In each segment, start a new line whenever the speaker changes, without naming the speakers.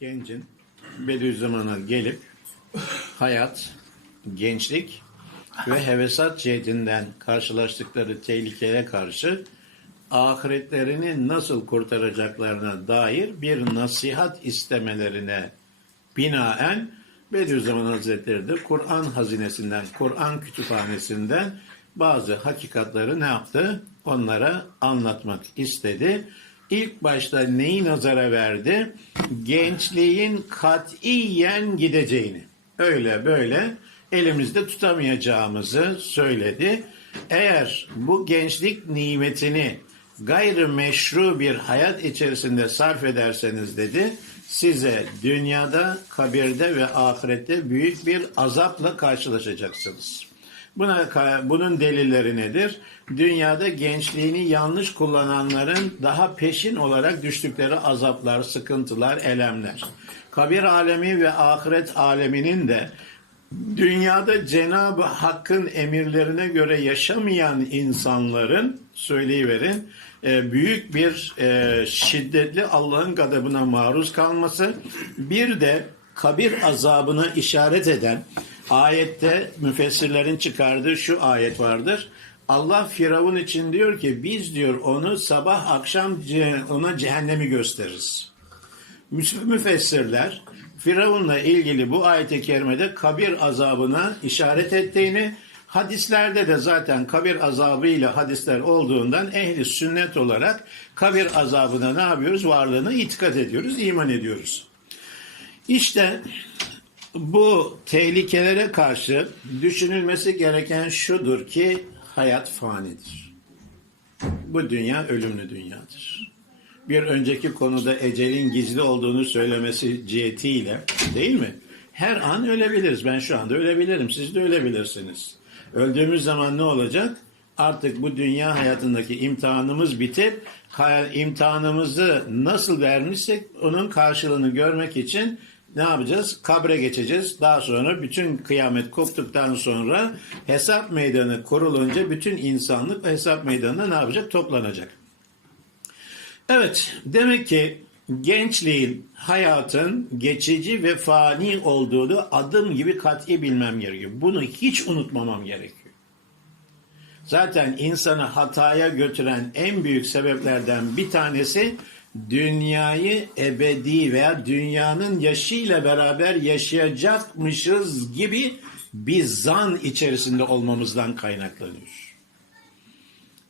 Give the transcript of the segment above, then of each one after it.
Gencin Bediüzzaman'a gelip hayat, gençlik ve hevesat cihetinden karşılaştıkları tehlikelere karşı ahiretlerini nasıl kurtaracaklarına dair bir nasihat istemelerine binaen Bediüzzaman Hazretleri de Kur'an hazinesinden, Kur'an kütüphanesinden bazı hakikatları ne yaptı? Onlara anlatmak istedi. İlk başta neyi nazara verdi? Gençliğin katiyen gideceğini. Öyle böyle elimizde tutamayacağımızı söyledi. Eğer bu gençlik nimetini gayrimeşru bir hayat içerisinde sarf ederseniz dedi, size dünyada, kabirde ve ahirette büyük bir azapla karşılaşacaksınız. Buna bunun delilleri nedir? Dünyada gençliğini yanlış kullananların daha peşin olarak düştükleri azaplar, sıkıntılar, elemler. Kabir alemi ve ahiret aleminin de dünyada Cenab-ı Hakk'ın emirlerine göre yaşamayan insanların söyleyiverin e, büyük bir e, şiddetli Allah'ın gadabına maruz kalması bir de kabir azabını işaret eden ayette müfessirlerin çıkardığı şu ayet vardır. Allah Firavun için diyor ki biz diyor onu sabah akşam ona cehennemi gösteririz. Müfessirler Firavun'la ilgili bu ayet-i kerimede kabir azabına işaret ettiğini, hadislerde de zaten kabir azabıyla hadisler olduğundan ehli sünnet olarak kabir azabına ne yapıyoruz? Varlığını itikat ediyoruz, iman ediyoruz. İşte bu tehlikelere karşı düşünülmesi gereken şudur ki hayat fanidir. Bu dünya ölümlü dünyadır. Bir önceki konuda ecelin gizli olduğunu söylemesi cihetiyle değil mi? Her an ölebiliriz. Ben şu anda ölebilirim. Siz de ölebilirsiniz. Öldüğümüz zaman ne olacak? Artık bu dünya hayatındaki imtihanımız bitip imtihanımızı nasıl vermişsek onun karşılığını görmek için ne yapacağız? Kabre geçeceğiz. Daha sonra bütün kıyamet koptuktan sonra hesap meydanı kurulunca bütün insanlık hesap meydanına ne yapacak? Toplanacak. Evet, demek ki gençliğin, hayatın geçici ve fani olduğunu adım gibi kat'i bilmem gerekiyor. Bunu hiç unutmamam gerekiyor. Zaten insanı hataya götüren en büyük sebeplerden bir tanesi dünyayı ebedi veya dünyanın yaşıyla beraber yaşayacakmışız gibi bir zan içerisinde olmamızdan kaynaklanıyor.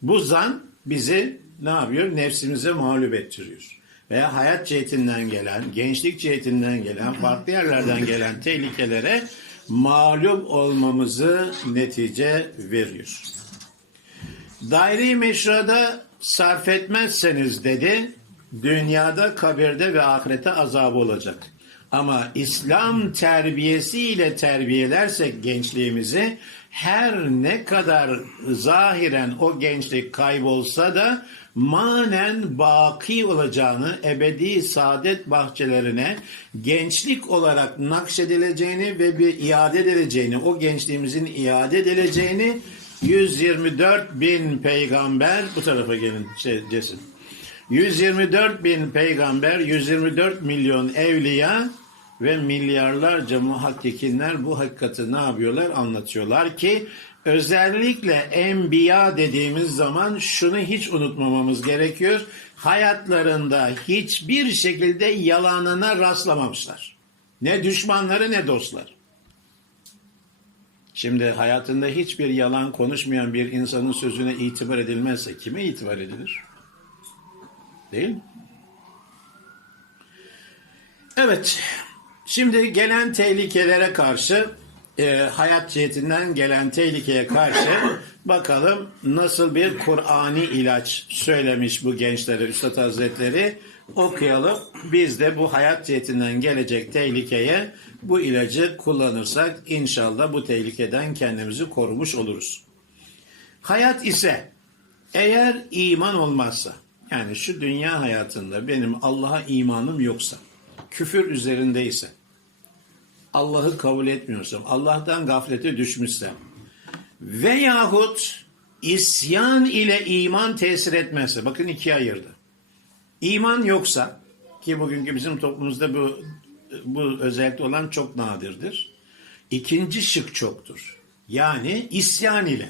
Bu zan bizi ne yapıyor? Nefsimize mağlup ettiriyor. Veya hayat cihetinden gelen, gençlik cihetinden gelen, farklı yerlerden gelen tehlikelere mağlup olmamızı netice veriyor. Daire-i meşrada sarf etmezseniz dedi, dünyada, kabirde ve ahirete azabı olacak. Ama İslam terbiyesiyle terbiyelersek gençliğimizi her ne kadar zahiren o gençlik kaybolsa da manen baki olacağını, ebedi saadet bahçelerine gençlik olarak nakşedileceğini ve bir iade edileceğini, o gençliğimizin iade edileceğini 124 bin peygamber bu tarafa gelin şey, Cesim. 124 bin peygamber, 124 milyon evliya ve milyarlarca muhakkikinler bu hakikati ne yapıyorlar? Anlatıyorlar ki özellikle enbiya dediğimiz zaman şunu hiç unutmamamız gerekiyor. Hayatlarında hiçbir şekilde yalanına rastlamamışlar. Ne düşmanları ne dostları. Şimdi hayatında hiçbir yalan konuşmayan bir insanın sözüne itibar edilmezse kime itibar edilir? Değil mi? Evet. Şimdi gelen tehlikelere karşı e, hayat cihetinden gelen tehlikeye karşı bakalım nasıl bir Kur'ani ilaç söylemiş bu gençlere Üstad Hazretleri okuyalım. Biz de bu hayat cihetinden gelecek tehlikeye bu ilacı kullanırsak inşallah bu tehlikeden kendimizi korumuş oluruz. Hayat ise eğer iman olmazsa yani şu dünya hayatında benim Allah'a imanım yoksa küfür üzerindeyse Allah'ı kabul etmiyorsam, Allah'tan gaflete düşmüşsem veyahut isyan ile iman tesir etmezse, bakın ikiye ayırdı. İman yoksa, ki bugünkü bizim toplumumuzda bu bu özellikle olan çok nadirdir. İkinci şık çoktur. Yani isyan ile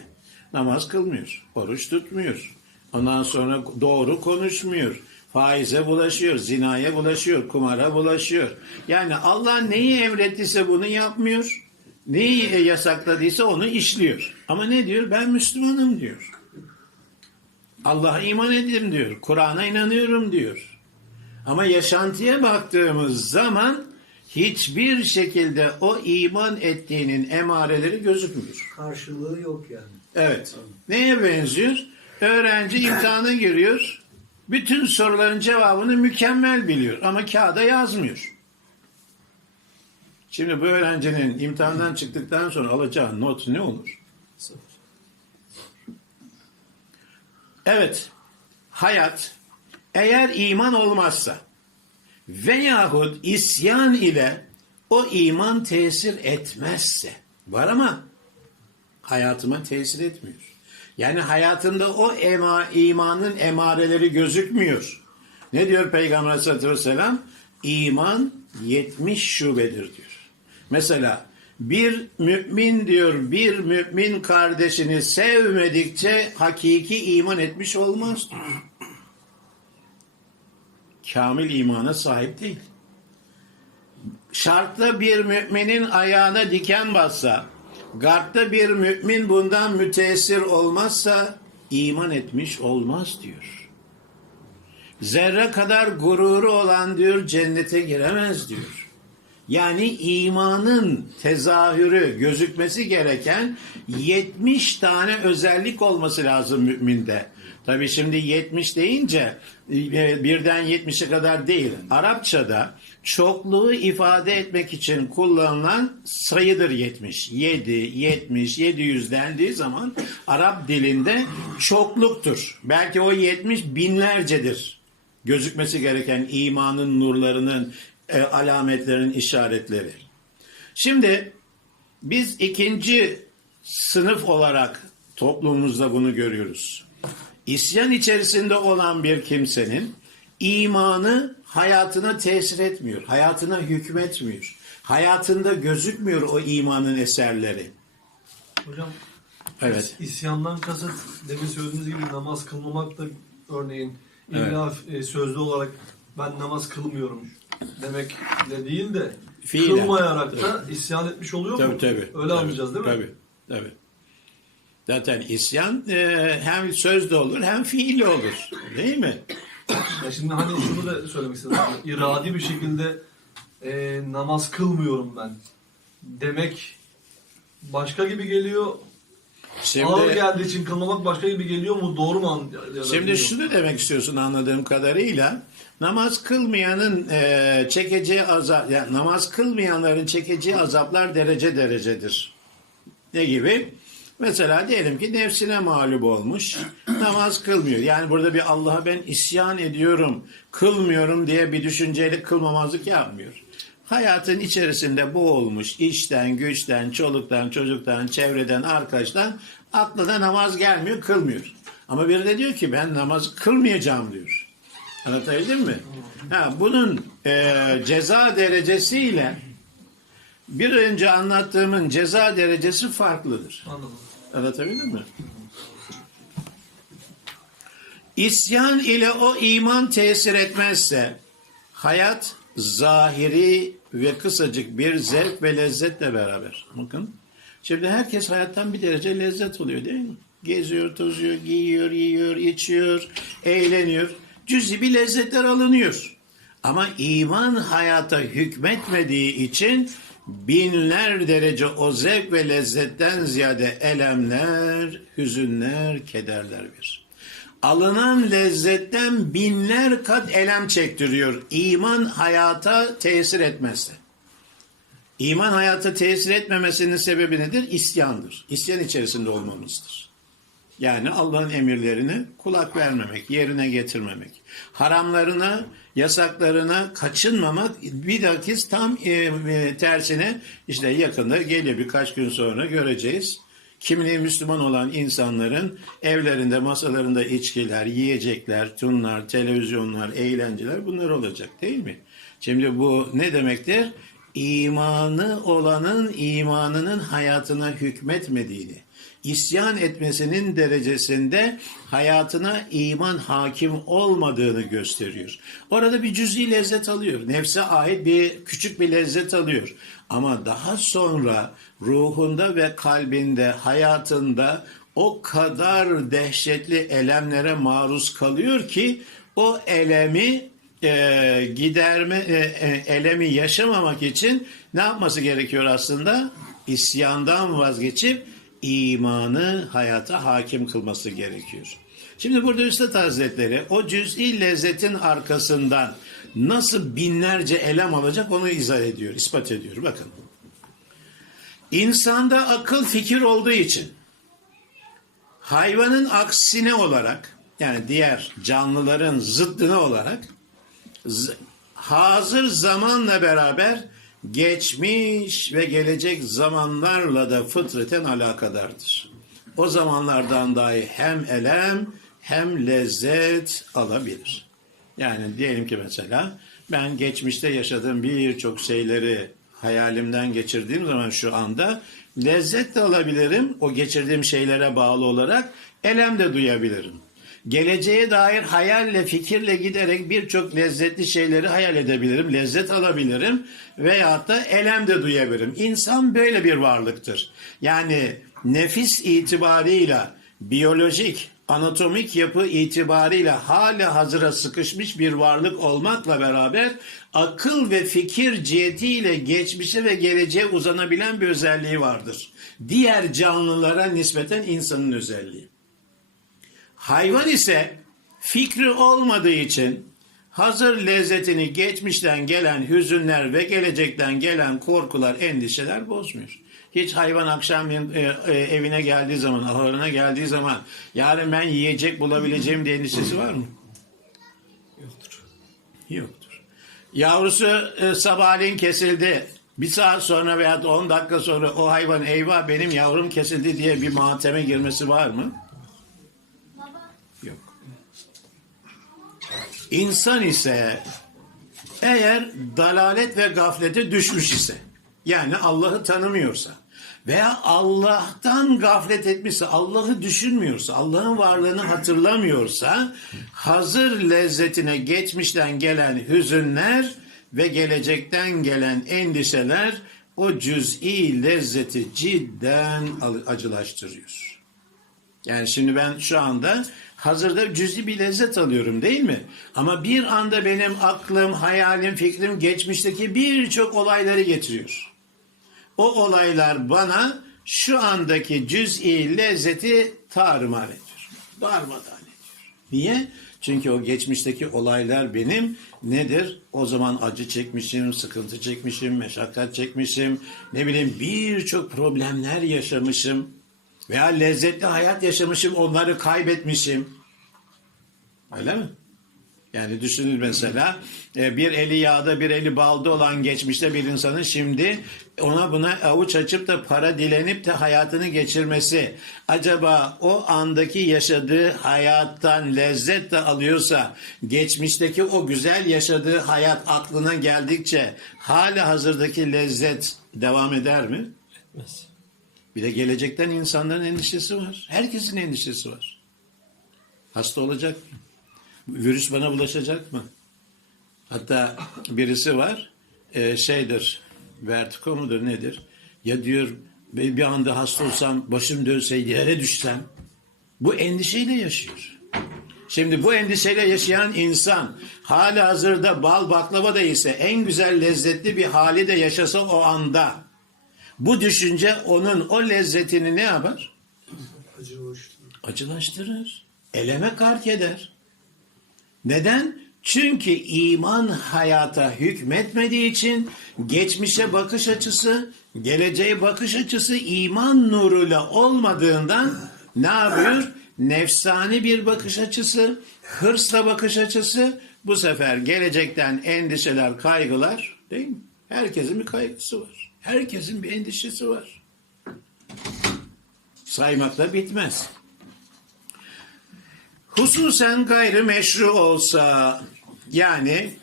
namaz kılmıyor, oruç tutmuyor. Ondan sonra doğru konuşmuyor. Faize bulaşıyor, zinaya bulaşıyor, kumara bulaşıyor. Yani Allah neyi emrettiyse bunu yapmıyor. Neyi yasakladıysa onu işliyor. Ama ne diyor? Ben Müslümanım diyor. Allah'a iman ederim diyor. Kur'an'a inanıyorum diyor. Ama yaşantıya baktığımız zaman hiçbir şekilde o iman ettiğinin emareleri gözükmüyor.
Karşılığı yok yani.
Evet. Neye benziyor? Öğrenci imtihana giriyor. Bütün soruların cevabını mükemmel biliyor ama kağıda yazmıyor. Şimdi bu öğrencinin imtihandan çıktıktan sonra alacağı not ne olur? Evet, hayat eğer iman olmazsa veyahut isyan ile o iman tesir etmezse var ama hayatıma tesir etmiyor. Yani hayatında o ema, imanın emareleri gözükmüyor. Ne diyor Peygamber Aleyhisselatü Vesselam? İman 70 şubedir diyor. Mesela bir mümin diyor bir mümin kardeşini sevmedikçe hakiki iman etmiş olmaz diyor. Kamil imana sahip değil. Şartla bir müminin ayağına diken bassa, garpta bir mümin bundan müteessir olmazsa iman etmiş olmaz diyor. Zerre kadar gururu olan diyor cennete giremez diyor. Yani imanın tezahürü gözükmesi gereken 70 tane özellik olması lazım müminde. Tabi şimdi 70 deyince e, birden 70'e kadar değil. Arapçada çokluğu ifade etmek için kullanılan sayıdır 70. 7, 70, 700 dendiği zaman Arap dilinde çokluktur. Belki o 70 binlercedir. Gözükmesi gereken imanın nurlarının, e, alametlerin işaretleri. Şimdi biz ikinci sınıf olarak toplumumuzda bunu görüyoruz. İsyan içerisinde olan bir kimsenin imanı hayatına tesir etmiyor, hayatına hükmetmiyor. Hayatında gözükmüyor o imanın eserleri.
Hocam
Evet.
isyandan kasıt demin söylediğiniz gibi namaz kılmamak da örneğin
Evet.
illa e, sözlü olarak ben namaz kılmıyorum demek de değil de
Fiilen.
kılmayarak da isyan etmiş oluyor
Tabii
mu?
tabii.
Öyle
Tabii,
anlayacağız değil mi?
Tabii, tabii. Zaten isyan e, hem sözde olur hem fiili olur. Değil mi?
Ya şimdi hani şunu da söylemek istedim. Hani iradi bir şekilde e, namaz kılmıyorum ben demek başka gibi geliyor. Ağır
Şimdi,
geldiği için kılmamak başka gibi geliyor mu? Doğru mu? an- ya da
şimdi
bilmiyorum.
şunu demek istiyorsun anladığım kadarıyla. Namaz kılmayanın e, çekeceği azap, yani namaz kılmayanların çekeceği azaplar derece derecedir. Ne gibi? Mesela diyelim ki nefsine mağlup olmuş, namaz kılmıyor. Yani burada bir Allah'a ben isyan ediyorum, kılmıyorum diye bir düşünceyle kılmamazlık yapmıyor. Hayatın içerisinde boğulmuş, işten, güçten, çoluktan, çocuktan, çevreden, arkadaştan aklına namaz gelmiyor, kılmıyor. Ama biri de diyor ki ben namaz kılmayacağım diyor. Anlatabildim mi? Ha, bunun e, ceza derecesiyle bir önce anlattığımın ceza derecesi farklıdır.
Anladım.
Anlatabildim mi? İsyan ile o iman tesir etmezse hayat zahiri ve kısacık bir zevk ve lezzetle beraber. Bakın. Şimdi herkes hayattan bir derece lezzet oluyor değil mi? Geziyor, tozuyor, giyiyor, yiyor, içiyor, eğleniyor. Cüzi bir lezzetler alınıyor. Ama iman hayata hükmetmediği için binler derece o zevk ve lezzetten ziyade elemler, hüzünler, kederler verir. Alınan lezzetten binler kat elem çektiriyor. İman hayata tesir etmezse. İman hayata tesir etmemesinin sebebi nedir? İsyandır. İsyan içerisinde olmamızdır. Yani Allah'ın emirlerine kulak vermemek, yerine getirmemek. Haramlarına, yasaklarına kaçınmamak bilakis tam e, e, tersine işte yakında geliyor birkaç gün sonra göreceğiz. kimliği Müslüman olan insanların evlerinde, masalarında içkiler, yiyecekler, tunlar, televizyonlar, eğlenceler bunlar olacak değil mi? Şimdi bu ne demektir? İmanı olanın imanının hayatına hükmetmediğini, isyan etmesinin derecesinde hayatına iman hakim olmadığını gösteriyor. Orada bir cüz'i lezzet alıyor. Nefse ait bir küçük bir lezzet alıyor. Ama daha sonra ruhunda ve kalbinde, hayatında o kadar dehşetli elemlere maruz kalıyor ki o elemi e, giderme, e, e, elemi yaşamamak için ne yapması gerekiyor aslında? İsyandan vazgeçip imanı hayata hakim kılması gerekiyor. Şimdi burada Üstad Hazretleri o cüz'i lezzetin arkasından nasıl binlerce elem alacak onu izah ediyor, ispat ediyor. Bakın. İnsanda akıl fikir olduğu için hayvanın aksine olarak yani diğer canlıların zıddına olarak hazır zamanla beraber geçmiş ve gelecek zamanlarla da fıtraten alakadardır. O zamanlardan dahi hem elem hem lezzet alabilir. Yani diyelim ki mesela ben geçmişte yaşadığım birçok şeyleri hayalimden geçirdiğim zaman şu anda lezzet de alabilirim. O geçirdiğim şeylere bağlı olarak elem de duyabilirim. Geleceğe dair hayalle, fikirle giderek birçok lezzetli şeyleri hayal edebilirim, lezzet alabilirim veyahut da elem de duyabilirim. İnsan böyle bir varlıktır. Yani nefis itibarıyla, biyolojik, anatomik yapı itibarıyla hala hazıra sıkışmış bir varlık olmakla beraber akıl ve fikir cihetiyle geçmişe ve geleceğe uzanabilen bir özelliği vardır. Diğer canlılara nispeten insanın özelliği. Hayvan ise fikri olmadığı için hazır lezzetini geçmişten gelen hüzünler ve gelecekten gelen korkular, endişeler bozmuyor. Hiç hayvan akşam e, e, evine geldiği zaman, ahırına geldiği zaman yarın ben yiyecek bulabileceğim diye endişesi var mı?
Yoktur.
Yoktur. Yavrusu e, sabahleyin kesildi. Bir saat sonra veya 10 dakika sonra o hayvan eyvah benim yavrum kesildi diye bir mahteme girmesi var mı? İnsan ise eğer dalalet ve gaflete düşmüş ise yani Allah'ı tanımıyorsa veya Allah'tan gaflet etmişse, Allah'ı düşünmüyorsa, Allah'ın varlığını hatırlamıyorsa hazır lezzetine geçmişten gelen hüzünler ve gelecekten gelen endişeler o cüz'i lezzeti cidden acılaştırıyor. Yani şimdi ben şu anda hazırda cüzi bir lezzet alıyorum değil mi? Ama bir anda benim aklım, hayalim, fikrim geçmişteki birçok olayları getiriyor. O olaylar bana şu andaki cüz'i lezzeti tarumar ediyor. Darmadağın ediyor. Niye? Çünkü o geçmişteki olaylar benim nedir? O zaman acı çekmişim, sıkıntı çekmişim, meşakkat çekmişim, ne bileyim birçok problemler yaşamışım veya lezzetli hayat yaşamışım, onları kaybetmişim. Öyle mi? Yani düşünün mesela e, bir eli yağda bir eli balda olan geçmişte bir insanın şimdi ona buna avuç açıp da para dilenip de hayatını geçirmesi acaba o andaki yaşadığı hayattan lezzet de alıyorsa geçmişteki o güzel yaşadığı hayat aklına geldikçe hala hazırdaki lezzet devam eder mi?
Etmez.
Bir de gelecekten insanların endişesi var. Herkesin endişesi var. Hasta olacak mı? Virüs bana bulaşacak mı? Hatta birisi var e, şeydir vertigo mudur nedir? Ya diyor bir anda hasta olsam başım dönseydi yere düşsem bu endişeyle yaşıyor. Şimdi bu endişeyle yaşayan insan hala hazırda bal baklava da ise en güzel lezzetli bir hali de yaşasa o anda bu düşünce onun o lezzetini ne yapar? Acılaştırır. Eleme kark eder. Neden? Çünkü iman hayata hükmetmediği için geçmişe bakış açısı, geleceğe bakış açısı iman nuruyla olmadığından ne yapıyor? Nefsani bir bakış açısı, hırsla bakış açısı bu sefer gelecekten endişeler, kaygılar değil mi? Herkesin bir kaygısı var. Herkesin bir endişesi var. Saymakla bitmez. Hususen gayrimeşru olsa yani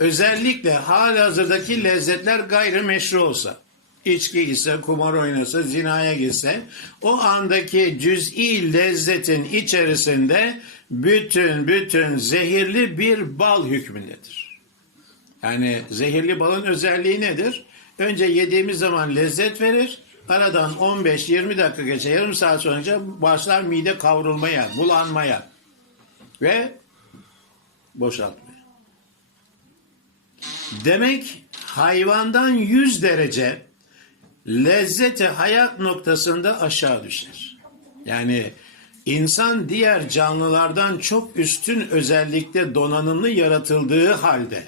özellikle halihazırdaki lezzetler gayrimeşru olsa içki ise, kumar oynasa, zinaya gitse o andaki cüz'i lezzetin içerisinde bütün bütün zehirli bir bal hükmündedir. Yani zehirli balın özelliği nedir? Önce yediğimiz zaman lezzet verir. Aradan 15-20 dakika geçe yarım saat sonra başlar mide kavrulmaya, bulanmaya ve boşaltmaya. Demek hayvandan 100 derece lezzeti hayat noktasında aşağı düşer. Yani insan diğer canlılardan çok üstün özellikte donanımlı yaratıldığı halde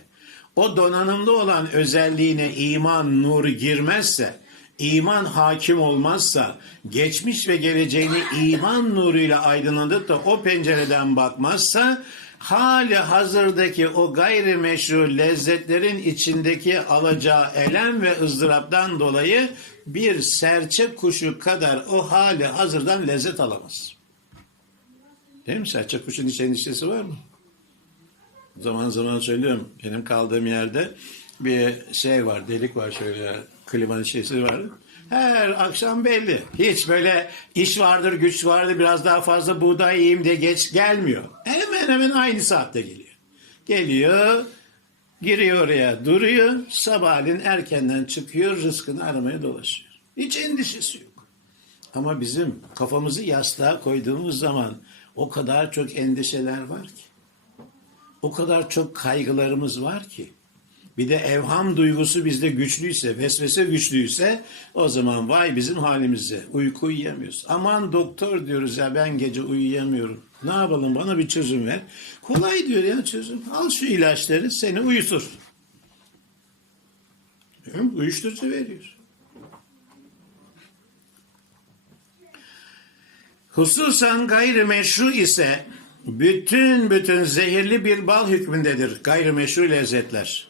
o donanımlı olan özelliğine iman nuru girmezse, iman hakim olmazsa, geçmiş ve geleceğini iman nuruyla aydınlanıp da o pencereden bakmazsa, hali hazırdaki o gayrimeşru lezzetlerin içindeki alacağı elem ve ızdıraptan dolayı bir serçe kuşu kadar o hali hazırdan lezzet alamaz. Değil mi? Serçe kuşun endişesi var mı? Zaman zaman söylüyorum. Benim kaldığım yerde bir şey var, delik var şöyle klimanın şeysi var. Her akşam belli. Hiç böyle iş vardır, güç vardır, biraz daha fazla buğday yiyeyim de geç gelmiyor. Hemen hemen aynı saatte geliyor. Geliyor, giriyor oraya, duruyor. Sabahleyin erkenden çıkıyor, rızkını aramaya dolaşıyor. Hiç endişesi yok. Ama bizim kafamızı yastığa koyduğumuz zaman o kadar çok endişeler var ki. O kadar çok kaygılarımız var ki. Bir de evham duygusu bizde güçlüyse, vesvese güçlüyse o zaman vay bizim halimize. Uyku uyuyamıyoruz. Aman doktor diyoruz ya ben gece uyuyamıyorum. Ne yapalım bana bir çözüm ver. Kolay diyor ya çözüm. Al şu ilaçları seni uyutur. Uyuşturucu veriyor. Hususan gayrimeşru ise bütün bütün zehirli bir bal hükmündedir gayrimeşru lezzetler.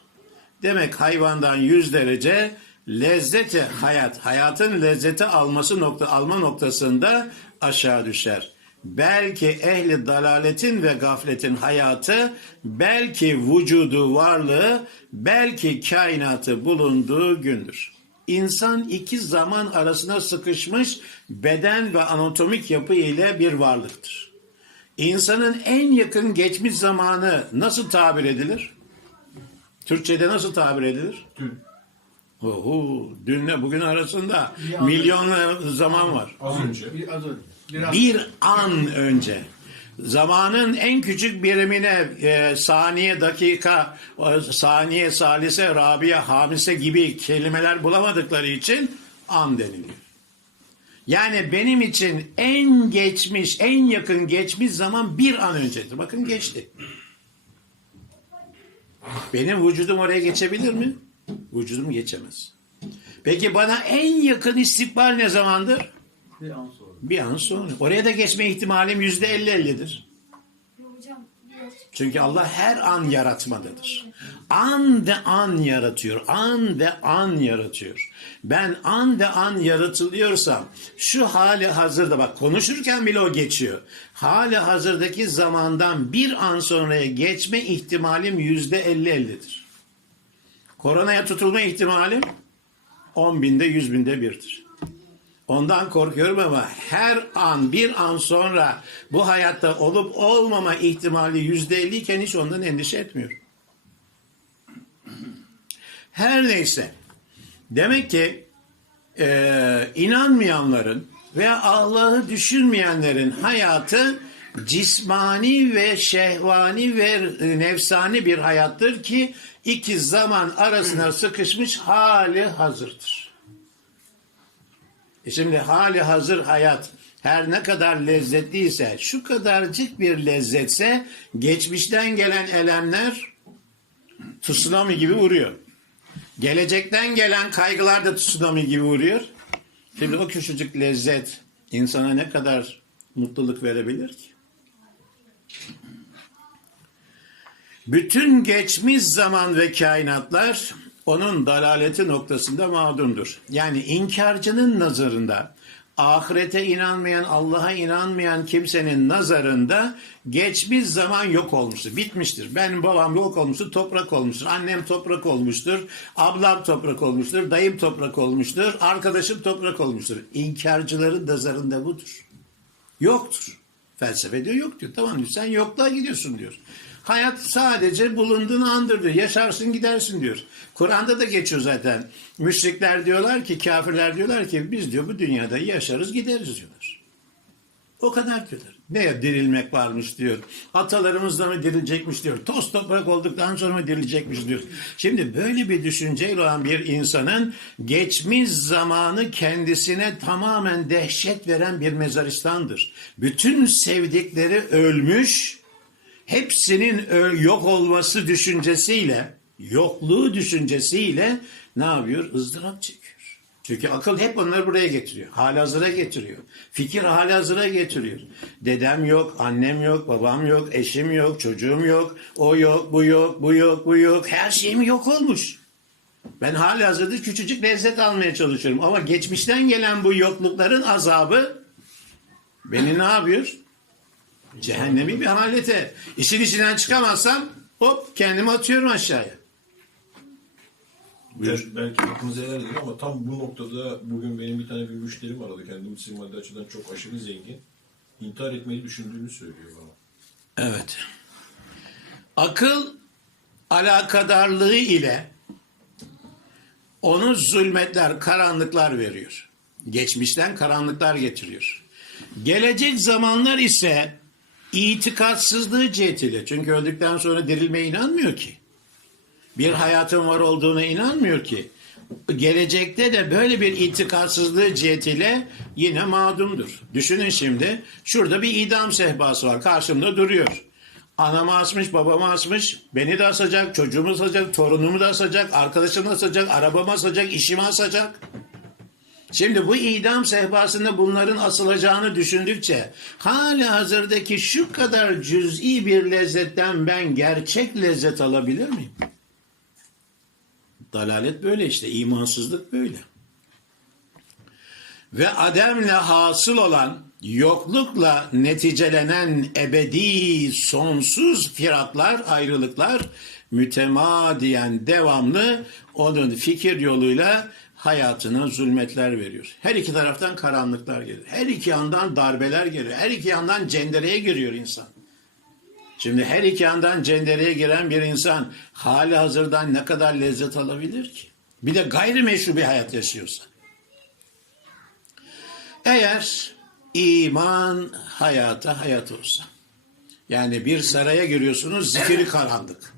Demek hayvandan 100 derece lezzeti hayat, hayatın lezzeti alması nokta alma noktasında aşağı düşer. Belki ehli dalaletin ve gafletin hayatı, belki vücudu varlığı, belki kainatı bulunduğu gündür. İnsan iki zaman arasına sıkışmış beden ve anatomik yapı ile bir varlıktır. İnsanın en yakın geçmiş zamanı nasıl tabir edilir? Türkçe'de nasıl tabir edilir?
Dün.
Oho, dünle bugün arasında milyonlar zaman var.
Az önce.
Bir az önce. Biraz
Bir an önce. Zamanın en küçük birimine e, saniye, dakika, e, saniye, salise, rabiye, hamise gibi kelimeler bulamadıkları için an deniliyor. Yani benim için en geçmiş, en yakın geçmiş zaman bir an öncedir. Bakın geçti. Benim vücudum oraya geçebilir mi? Vücudum geçemez. Peki bana en yakın istikbal ne zamandır?
bir an sonra.
Bir an sonra. Oraya da geçme ihtimalim yüzde elli ellidir. Çünkü Allah her an yaratmadadır. An ve an yaratıyor. An ve an yaratıyor. Ben an ve an yaratılıyorsam şu hali hazırda bak konuşurken bile o geçiyor. Hali hazırdaki zamandan bir an sonraya geçme ihtimalim yüzde elli ellidir. Koronaya tutulma ihtimalim 10 binde 100 binde birdir. Ondan korkuyorum ama her an bir an sonra bu hayatta olup olmama ihtimali yüzde elli iken hiç ondan endişe etmiyorum. Her neyse. Demek ki e, inanmayanların ve Allah'ı düşünmeyenlerin hayatı cismani ve şehvani ve nefsani bir hayattır ki iki zaman arasına sıkışmış hali hazırdır. E Şimdi hali hazır hayat her ne kadar lezzetliyse, şu kadarcık bir lezzetse geçmişten gelen elemler tsunami gibi vuruyor. Gelecekten gelen kaygılar da tsunami gibi vuruyor. Şimdi o küçücük lezzet insana ne kadar mutluluk verebilir ki? Bütün geçmiş zaman ve kainatlar onun dalaleti noktasında mağdumdur. Yani inkarcının nazarında ahirete inanmayan, Allah'a inanmayan kimsenin nazarında geçmiş zaman yok olmuştur. Bitmiştir. Benim babam yok olmuştur, toprak olmuştur. Annem toprak olmuştur. Ablam toprak olmuştur. Dayım toprak olmuştur. Arkadaşım toprak olmuştur. İnkarcıların nazarında budur. Yoktur. Felsefe diyor yok diyor. Tamam diyor. Sen yokluğa gidiyorsun diyor. Hayat sadece bulunduğun andır diyor. Yaşarsın gidersin diyor. Kur'an'da da geçiyor zaten. Müşrikler diyorlar ki, kafirler diyorlar ki biz diyor bu dünyada yaşarız gideriz diyorlar. O kadar diyorlar. Ne dirilmek varmış diyor. Atalarımız da mı dirilecekmiş diyor. Toz toprak olduktan sonra mı dirilecekmiş diyor. Şimdi böyle bir düşünceyle olan bir insanın geçmiş zamanı kendisine tamamen dehşet veren bir mezaristandır. Bütün sevdikleri ölmüş, hepsinin ö- yok olması düşüncesiyle, yokluğu düşüncesiyle ne yapıyor? ızdırap çekiyor. Çünkü akıl hep onları buraya getiriyor. Halihazıra getiriyor. Fikir halihazıra getiriyor. Dedem yok, annem yok, babam yok, eşim yok, çocuğum yok, o yok, bu yok, bu yok, bu yok. Her şeyim yok olmuş. Ben halihazırda küçücük lezzet almaya çalışıyorum. Ama geçmişten gelen bu yoklukların azabı beni ne yapıyor? Cehennemi bir halete. İşin içinden çıkamazsam hop kendimi atıyorum aşağıya. Buyur.
Bel- belki aklınıza yer değil ama tam bu noktada bugün benim bir tane bir müşterim aradı. Kendisi maddi açıdan çok aşırı zengin. İntihar etmeyi düşündüğünü söylüyor bana.
Evet. Akıl alakadarlığı ile onu zulmetler, karanlıklar veriyor. Geçmişten karanlıklar getiriyor. Gelecek zamanlar ise itikatsızlığı cihetiyle. Çünkü öldükten sonra dirilmeye inanmıyor ki. Bir hayatın var olduğuna inanmıyor ki. Gelecekte de böyle bir itikatsızlığı cihetiyle yine mağdumdur. Düşünün şimdi şurada bir idam sehpası var karşımda duruyor. Anamı asmış, babamı asmış, beni de asacak, çocuğumu asacak, torunumu da asacak, arkadaşımı asacak, arabamı asacak, işimi asacak. Şimdi bu idam sehpasında bunların asılacağını düşündükçe hala hazırdaki şu kadar cüz'i bir lezzetten ben gerçek lezzet alabilir miyim? Dalalet böyle işte, imansızlık böyle. Ve ademle hasıl olan yoklukla neticelenen ebedi sonsuz firatlar, ayrılıklar mütemadiyen devamlı onun fikir yoluyla hayatına zulmetler veriyor. Her iki taraftan karanlıklar geliyor. Her iki yandan darbeler geliyor. Her iki yandan cendereye giriyor insan. Şimdi her iki yandan cendereye giren bir insan hali hazırdan ne kadar lezzet alabilir ki? Bir de gayrimeşru bir hayat yaşıyorsa. Eğer iman hayata hayat olsa. Yani bir saraya giriyorsunuz zifiri karanlık.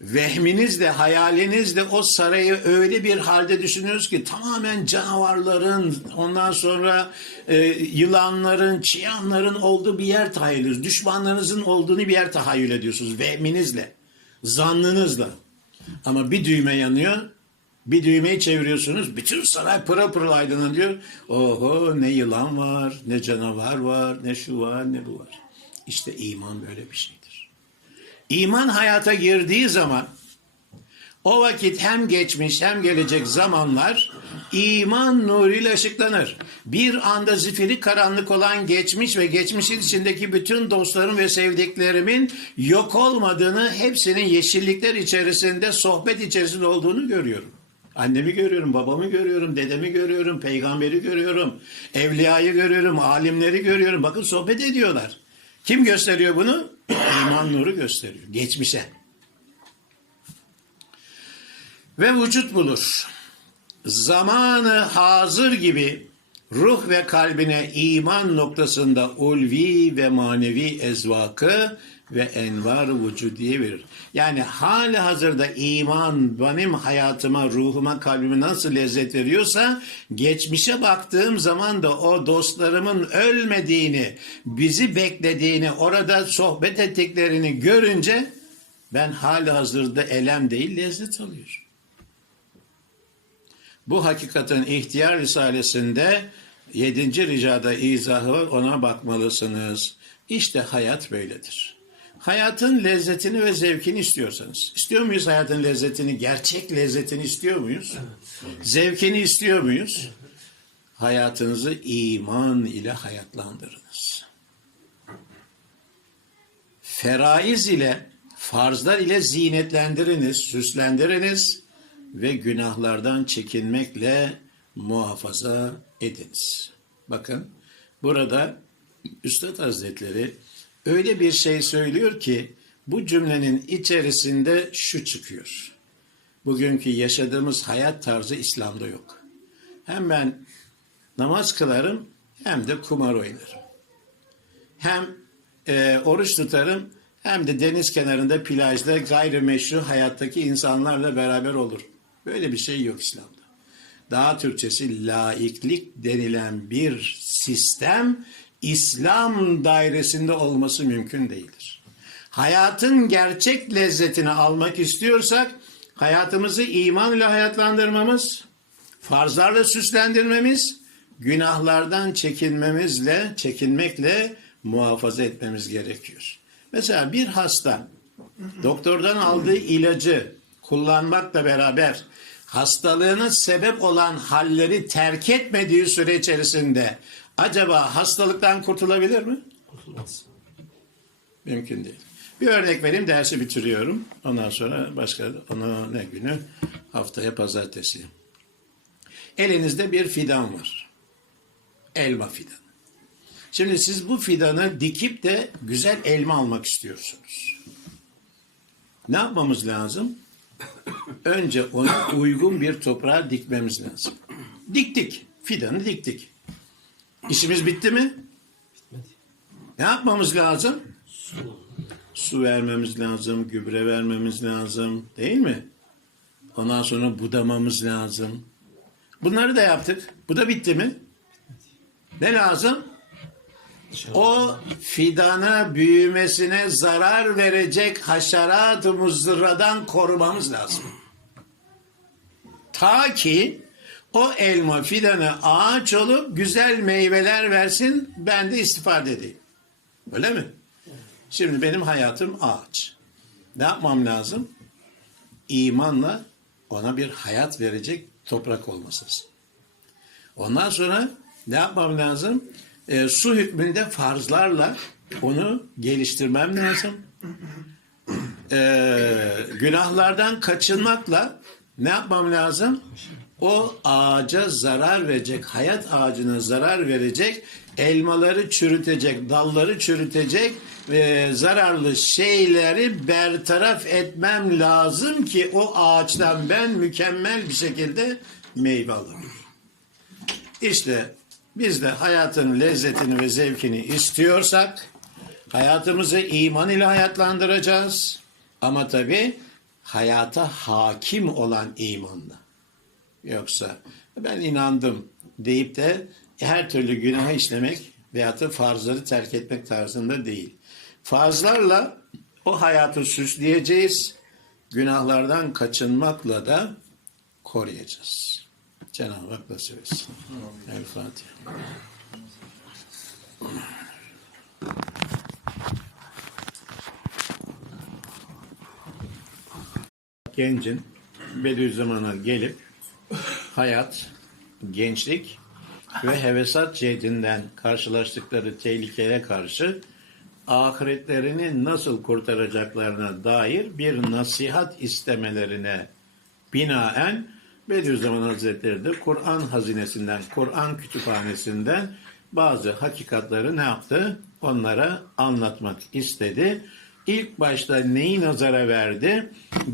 Vehminizle, hayalinizle o sarayı öyle bir halde düşünüyoruz ki tamamen canavarların, ondan sonra e, yılanların, çıyanların olduğu bir yer tahayyül ediyorsunuz. Düşmanlarınızın olduğunu bir yer tahayyül ediyorsunuz vehminizle, zannınızla. Ama bir düğme yanıyor, bir düğmeyi çeviriyorsunuz, bütün saray pırıl pırıl aydınlanıyor. Oho ne yılan var, ne canavar var, ne şu var, ne bu var. İşte iman böyle bir şeydir. İman hayata girdiği zaman o vakit hem geçmiş hem gelecek zamanlar iman nuruyla ışıklanır. Bir anda zifiri karanlık olan geçmiş ve geçmişin içindeki bütün dostlarım ve sevdiklerimin yok olmadığını, hepsinin yeşillikler içerisinde, sohbet içerisinde olduğunu görüyorum. Annemi görüyorum, babamı görüyorum, dedemi görüyorum, peygamberi görüyorum, evliyayı görüyorum, alimleri görüyorum. Bakın sohbet ediyorlar. Kim gösteriyor bunu? İman nuru gösteriyor. Geçmişe. Ve vücut bulur. Zamanı hazır gibi ruh ve kalbine iman noktasında ulvi ve manevi ezvakı ve envar vücudiye verir. Yani hali hazırda iman benim hayatıma, ruhuma, kalbime nasıl lezzet veriyorsa geçmişe baktığım zaman da o dostlarımın ölmediğini, bizi beklediğini, orada sohbet ettiklerini görünce ben hali hazırda elem değil lezzet alıyorum. Bu hakikatin ihtiyar risalesinde 7. ricada izahı ona bakmalısınız. İşte hayat böyledir. Hayatın lezzetini ve zevkini istiyorsanız. istiyor muyuz hayatın lezzetini, gerçek lezzetini istiyor muyuz? Zevkini istiyor muyuz? hayatınızı iman ile hayatlandırınız. Feraiz ile, farzlar ile zinetlendiriniz, süslendiriniz ve günahlardan çekinmekle muhafaza ediniz. Bakın burada Üstad Hazretleri öyle bir şey söylüyor ki bu cümlenin içerisinde şu çıkıyor. Bugünkü yaşadığımız hayat tarzı İslam'da yok. Hem ben namaz kılarım hem de kumar oynarım. Hem e, oruç tutarım hem de deniz kenarında plajda gayrimeşru hayattaki insanlarla beraber olurum. Böyle bir şey yok İslam'da. Daha Türkçesi laiklik denilen bir sistem İslam dairesinde olması mümkün değildir. Hayatın gerçek lezzetini almak istiyorsak hayatımızı iman ile hayatlandırmamız, farzlarla süslendirmemiz, günahlardan çekinmemizle, çekinmekle muhafaza etmemiz gerekiyor. Mesela bir hasta doktordan aldığı ilacı kullanmakla beraber hastalığına sebep olan halleri terk etmediği süre içerisinde acaba hastalıktan kurtulabilir mi?
Kurtulmaz.
Mümkün değil. Bir örnek vereyim dersi bitiriyorum. Ondan sonra başka onu ne günü? Haftaya pazartesi. Elinizde bir fidan var. Elma fidanı. Şimdi siz bu fidanı dikip de güzel elma almak istiyorsunuz. Ne yapmamız lazım? Önce onu uygun bir toprağa dikmemiz lazım. Diktik. Fidanı diktik. İşimiz bitti mi? Ne yapmamız lazım? Su vermemiz lazım, gübre vermemiz lazım, değil mi? Ondan sonra budamamız lazım. Bunları da yaptık. Bu da bitti mi? Ne lazım? O fidana büyümesine zarar verecek haşerat-ı muzdırradan korumamız lazım. Ta ki o elma fidanı ağaç olup güzel meyveler versin ben de istifade edeyim. Öyle mi? Şimdi benim hayatım ağaç. Ne yapmam lazım? İmanla ona bir hayat verecek toprak olması. Ondan sonra ne yapmam lazım? Ee, su hükmünde farzlarla onu geliştirmem lazım. Ee, günahlardan kaçınmakla ne yapmam lazım? O ağaca zarar verecek, hayat ağacına zarar verecek, elmaları çürütecek, dalları çürütecek, e, zararlı şeyleri bertaraf etmem lazım ki o ağaçtan ben mükemmel bir şekilde meyve alırım. İşte biz de hayatın lezzetini ve zevkini istiyorsak hayatımızı iman ile hayatlandıracağız. Ama tabii hayata hakim olan imanla. Yoksa ben inandım deyip de her türlü günah işlemek veyahut da farzları terk etmek tarzında değil. Farzlarla o hayatı süsleyeceğiz. Günahlardan kaçınmakla da koruyacağız. Cenab-ı Hak nasip etsin. El Fatiha. Gencin Bediüzzaman'a gelip hayat, gençlik ve hevesat cihetinden karşılaştıkları tehlikelere karşı ahiretlerini nasıl kurtaracaklarına dair bir nasihat istemelerine binaen Bediüzzaman Hazretleri de Kur'an hazinesinden, Kur'an kütüphanesinden bazı hakikatları ne yaptı? Onlara anlatmak istedi. İlk başta neyi nazara verdi?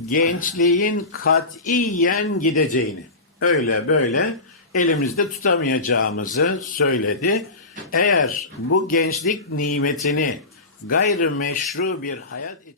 Gençliğin katiyen gideceğini. Öyle böyle elimizde tutamayacağımızı söyledi. Eğer bu gençlik nimetini gayrimeşru bir hayat için